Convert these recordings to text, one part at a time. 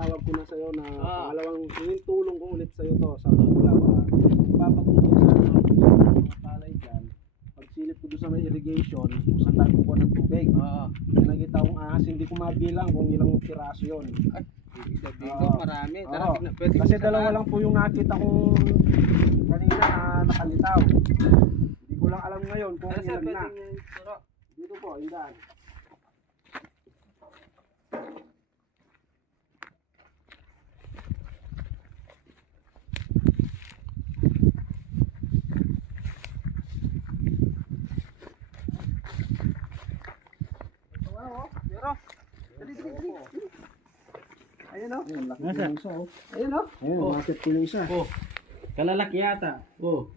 tawag ko na sa'yo na Ah. pangalawang yung tulong ko ulit sa'yo to sa Bulawa. Papatulong sa mga palay dyan. Pagsilip ko doon sa may irrigation, kung saan tayo kukuha ng tubig. May nakita akong ahas, hindi ko mabilang kung ilang piraso yun. Ibig sabihin ko, marami. Tara, Oo. tignan- pwede Kasi ko dalawa lang po yung nakita kong kanina na nakalitaw. Hindi ko lang alam ngayon kung Tara, ilan na. pwede yung turo. Dito po, Pero, dali, dali, dali. Ayun o. Ayun, laki Nasa? ng isa o. Ayun. Ayun, Oh. bakit ko yung isa? Oh, kalalaki yata. Oh,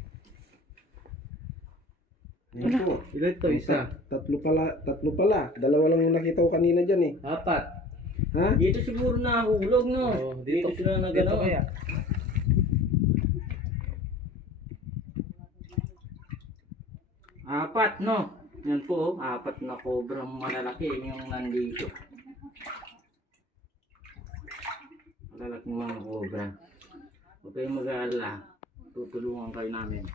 Ayun po. Ilan to? Isa. Tatlo pala, tatlo pala. Dalawa lang yung nakita ko kanina dyan eh. apat. Ha? Dito siguro nahulog, no? Oh, dito, dito- sila na Dito gano'n. kaya. Apat, no? Yan po, oh, apat na kobrang malalaki yung nandito. Malalaking mga kobra. Huwag kayong mag-aalala. Tutulungan kayo namin.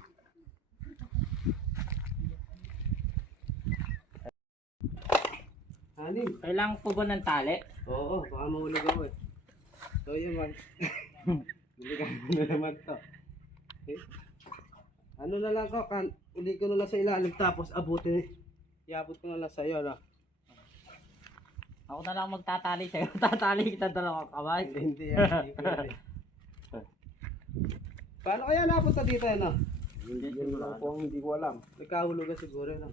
Anim. Kailangan po ba ng tali? Oo, baka mahulog ako eh. So yun man. Bilikan ko na naman to. Okay. Ano na lang ko, kan, uli ko na lang sa ilalim tapos abutin. Iabot ko na lang sa'yo, no? Ako na lang magtatali sa'yo. Tatali kita dalawang kamay. Hindi, hindi yan. Hindi pwede. Paano kaya napunta dito, ano? Hindi Yun lang po hindi ko alam. Nagkahulugan siguro, no?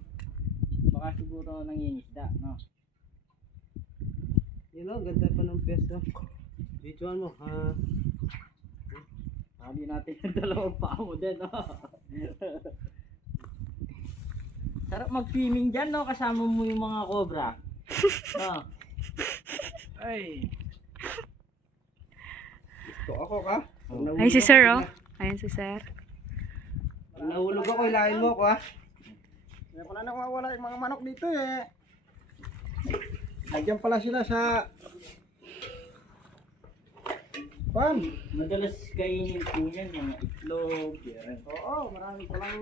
Baka siguro nangingisda, no? Yun, no? Ganda pa ng pesto. Videoan mo, ha? Sabi natin yung dalawang paa mo din, no? Sarap mag-swimming dyan, no? Kasama mo yung mga cobra. No? Ay. Gusto ako ka? Nahulog Ay, si sir, oh. Ayan si sir. Pag nahulog ako, ilahin mo ako, ha? Kaya pala nawawala yung mga manok dito eh. Nandiyan pala sila sa... Pam! Madalas kainin po yan, mga itlog, yan. Oo, marami palang...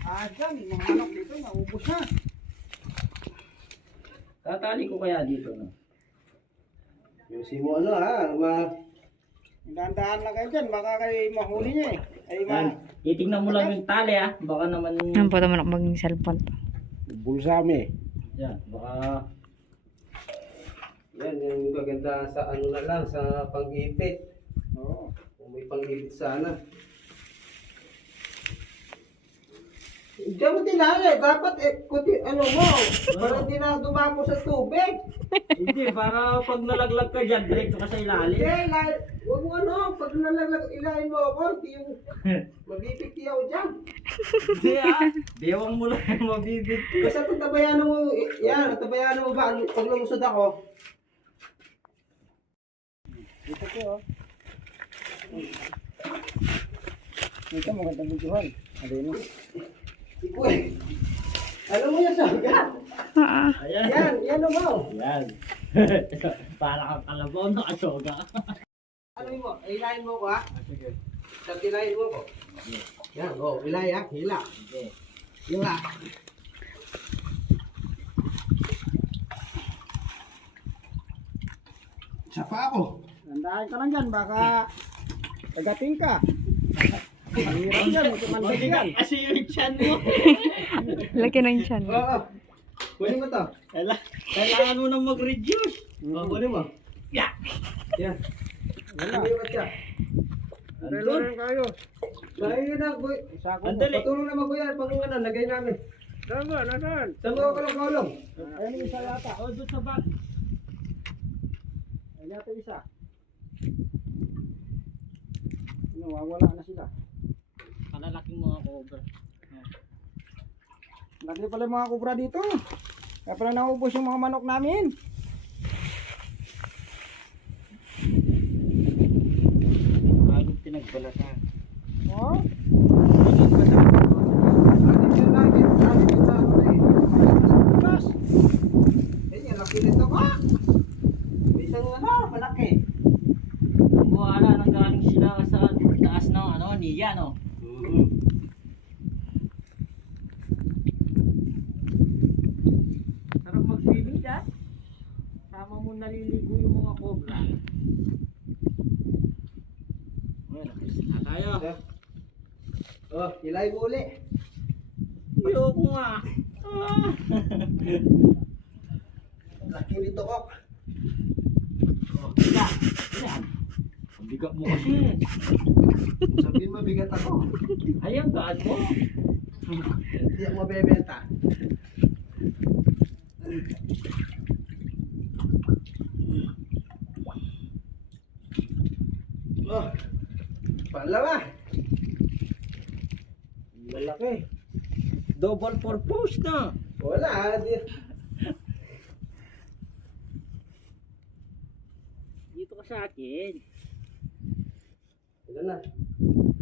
Ah, dyan, yung mga manok dito, naubos na. Tatali ko kaya dito, no? Yung mo ano, ha? Ma... Dahan-dahan lang kayo dyan, baka kayo mahuli niya eh. Ay, Yan. Titignan mo lang yung tali, ah. Baka naman... Ang po naman ako maging cellphone to. Bulsami. Yan, baka... Yan, yung gaganda sa ano na lang, sa pang-ipit. Oo. Kung may pang-ipit sana. Diyan mo tinali, dapat eh, kuti, ano mo, para hindi na dumapo sa tubig. Hindi, para pag nalaglag ka dyan, diretso ka sa ilalim. Hindi, la- huwag mo ano, pag nalalag, ilahin mo ako, hindi yung, mabibigti ako dyan. Hindi, ah. Bewang mo lang yung mabibig. Kasi kung tabayanan mo, yan, tabayanan mo ba, pag lumusod ako, Dito ko oh. Dito magandang videohan. Ano yun? Ikaw eh. Alam mo yan sa Ah, Ayan. Yan, yan mo. Yan. Para kang kalabaw na kasoga. Ano mo, ilahin mo ko ha? Sige. Sa ilahin mo ko. Yan, oh, ilay ha, hila. Okay. Hila. Sa pa ako. Nandahan ka lang dyan, baka kagating ka. Kasi yung chan mo. laki ng chan. Oo, oh, kunin mo to. Kaila- Kailangan mo nang mag-reduce. Oh, kunin mo. Yeah. Mo siya. Andun. kayo. Dahil na, boy. Ko. Andali. Patulong naman ko yan, pag ano, lagay namin. Saan ba? Nasaan? Saan mo ka lang kaulong? Ayun yung isa yata. O, doon sa bag. Ayun yata isa. Ano, wawala na sila. Kalalaking mga cobra. Lagi pala mga kubra dito. Kaya pala naubos yung mga manok namin. Bagong pinagbalatan. Oh, Anin yun namin, anin yun sa ano eh. bukas. Eh, yan, laki nito ka. May isang ano, malaki. Manila, no? Mm. Sarap mag-swimming dyan. Sama mo naliligo yung mga cobra. Well, tayo. Oh, ilay mo uli. Ayoko nga. Ah. Laki nito ko. Biga. Yan. Ang biga mo kasi. Sabihin mo, bigat ako. Ayun, gaan mo. Hindi ako mabebenta. Pangalawa. Malaki. Double purpose na. Wala, di. Dito ka sa akin. Ilan na?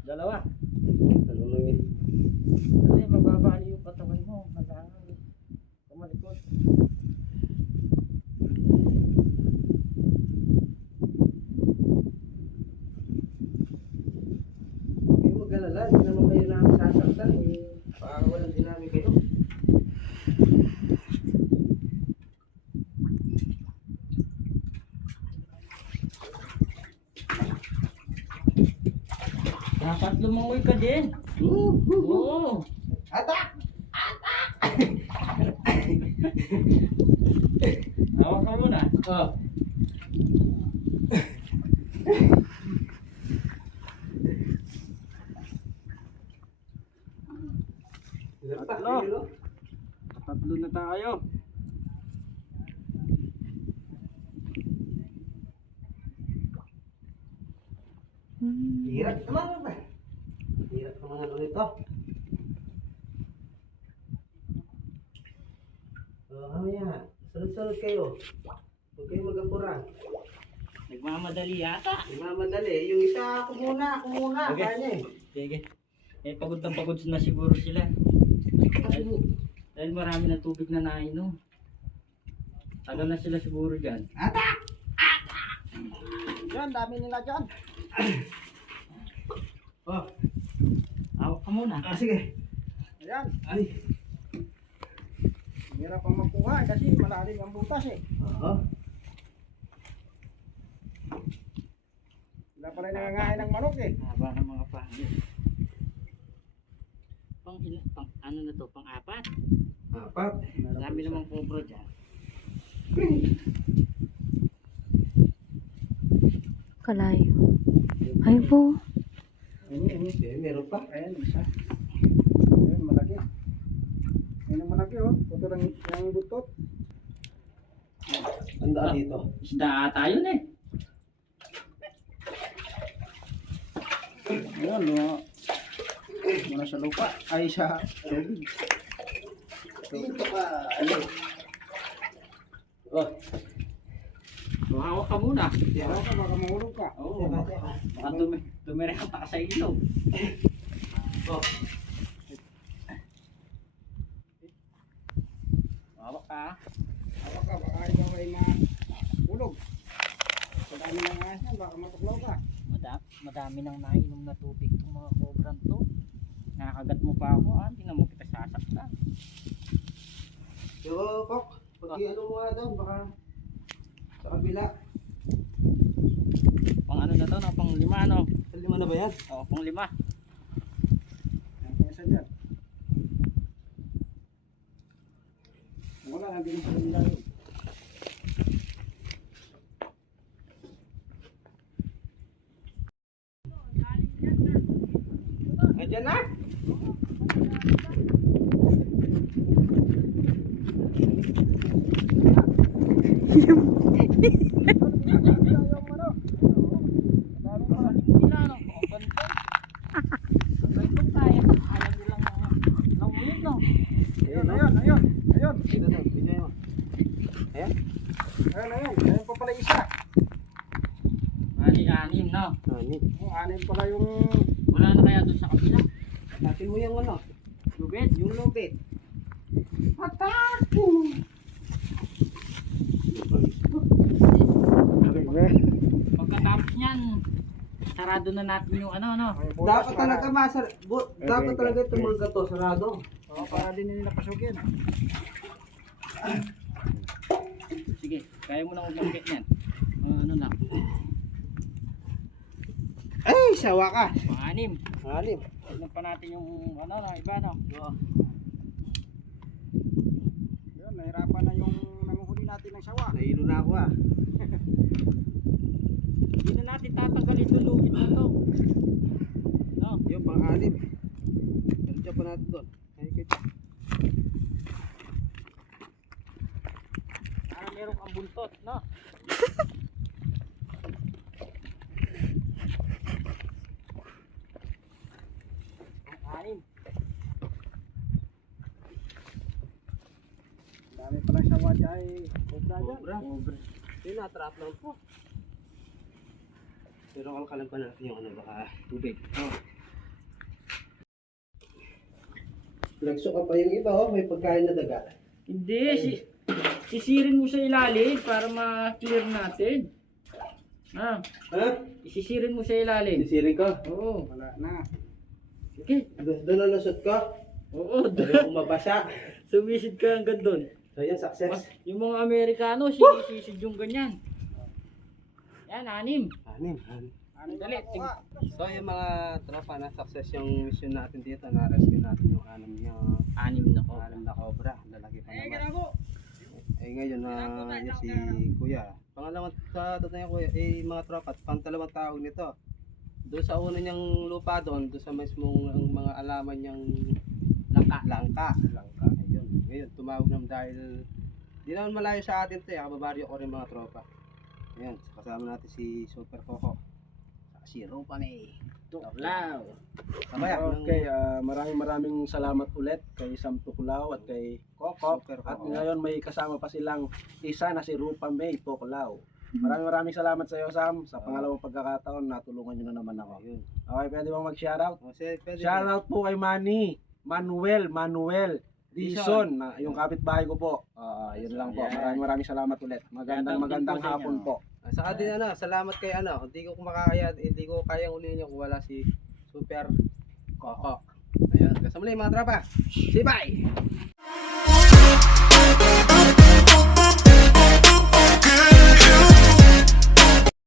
Dalawa. Ano lang yun? Kasi mababali yung katawan mo. Magangan. Kumalikot. Hindi mo galala, hindi naman kayo namin sasaktan. Eh, parang walang dinami kayo. Dapat lumangoy ka din. Oo. Atak! Hawak ka muna. Oh. Tatlo. Tatlo na tayo. Hirap naman ano nito. Oh, mamaya. Sunod-sunod kayo. Huwag kayo mag-apura. Nagmamadali yata. Mamadali. Yung isa, ako muna, ako muna. Okay. Kaya niya eh. Sige. Eh, pagod na pagod na siguro sila. Ako- Dahil marami ng tubig na nainom. Tagal na sila siguro dyan. Atak! Yan, dami nila dyan. Oh, ka muna. ah, sige. Ayan. Ay. Hirap ang makuha kasi malalim ang butas eh. Oo. Sila pala nangangain ng manok eh. Haba ng mga pangit. Pang, ilan- pang ano na to? Pang apat? Apat. Dami namang cobra dyan. Kalayo. Ay po. Ayun, ayun. Eh, meron pa. Ayan, isa. Ayun, malaki. Ayun ang malaki oh. Puto ng, ng butot. Tandaan dito. Isda ata yun eh. Ayun. Muna sa lupa. Ay, sa tubig. Dito ka. Ano? Oh. So, hawak ka muna. Ayaw ka, baka mahulog ka. Oo. Baka tumi tumirekta ka sa ilog. Oh. Hawak ka. Hawak ka, baka ikaw ay mahulog. Sa dami ng ahas yan, baka matuklaw ka. Mada madami nang nainom na tubig itong mga cobra to. Nakakagat mo pa ako ah. Hindi na mo kita sasaktan. Yo, Kok. Pag ano mo nga doon, baka sa kabila. Pang ano na to? No? Pang lima? Lima na ba yan? Oo, pang lima. Wala, nandun sa nila yun. Nandiyan na nila no? Ang ganda. Ang ganda tayo. Ayaw nilang langulit no? Ayun, ayun, ayun, ayun. Dito na, bigay mo. Ayan. Ayun, ayun. Ayun pa pala isa. Ani-anim no? Ani. Oh, anin pala yung Wala na kaya doon sa kabila? Natin mo yung ano, Lubid? yung lupit. Okay. Pagkatapos niyan, sarado na natin yung ano, no? Dapat talaga masar... Bu, dapat talaga itong mga gato, sarado. Oo, para din nila napasukin. Sige, kaya mo nang ugangkit yan. Mga ano lang, Ay, sawa ka. mga anim. Alim. Tignan pa natin yung ano, no, iba, no? Yun, nahirapan na yung nanguhuli natin ng sawa. Nahilo na ako ah. Hindi na natin tatanggalin itong lugit na to. No? Yung pang-alim. Dyan pa natin doon. Ay, kita. Para meron kang buntot, no? Ang anim. Dami pa lang sawa dyan ay cobra dyan. Cobra. Yun, natrap lang po. Pero kalkalan pa natin yung ano baka tubig. Oh. Nagsuka pa yung iba oh, may pagkain na daga. Hindi, si sisirin mo sa ilalim para ma-clear natin. Ha? Ha? Isisirin mo sa ilalim. Sisirin ko. Oo. Wala na. Sige. Do- Doon na lusot ko. Oo, ko mabasa. sumisid ka hanggang doon. So yan, success. Mas, yung mga Amerikano, sinisisid yung ganyan. Yan, anim. Anim. anim. Ano Dali, ting- So yung mga tropa na success yung mission natin dito, na-rescue natin yung anim yung anim na ko. anim na cobra. Lalaki pa naman. Eh ngayon na yung si Kuya. Pangalawang sa yung Kuya, eh mga tropa, pangalawang tawag nito. Doon sa una niyang lupa doon, doon sa mismong ang mga alaman niyang langka. Langka. Ngayon, tumawag naman dahil di naman malayo sa atin to eh. Kababaryo ko rin mga tropa. Ayan, kasama natin si Super Coco. Saka si Rupa May. Tuklaw. Kamaya. Okay, ah, maraming maraming salamat ulit kay Sam Tuklaw at kay Kokok. Super At Coco. ngayon may kasama pa silang isa na si Rupa May Tuklaw. Maraming maraming salamat sa iyo Sam. Sa pangalawang pagkakataon, natulungan niyo na naman ako. Ayun. Okay, pwede bang mag-shoutout? O, si- pwede Shoutout po kay Manny. Manuel, Manuel. Dison, na yung kapitbahay ko po. Ah, yun lang po. Maraming maraming salamat ulit. Magandang din magandang po sa hapon inyo. po. Ah, Saka din ano, salamat kay ano, hindi ko makakaya, hindi ko kayang ulihin yung wala si Super Coco. Ayun, kasama muli mga tropa. Sibay!